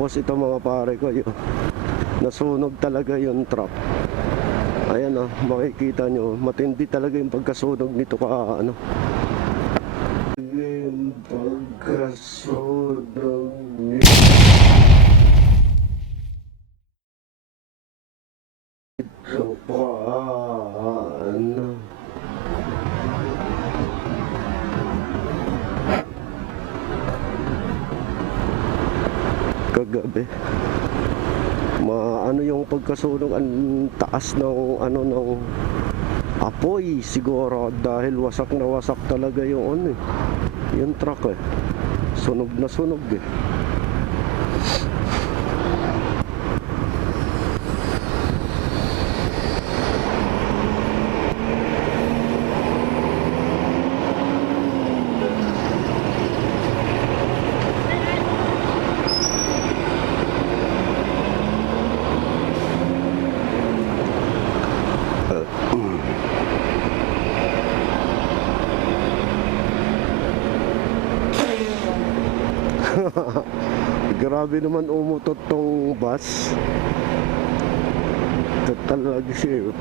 Tapos ito mga pare ko, yun, nasunog talaga yung truck. Ayan makikita nyo, matindi talaga yung pagkasunog nito ka ano. Yung pagkasunog nito ka ano. Kagabi ano yung pagkasunog, ang taas ng ano ng apoy siguro dahil wasak na wasak talaga yung yung truck sunog na sunog Grabe naman umutot tong bus. Ito talaga siya.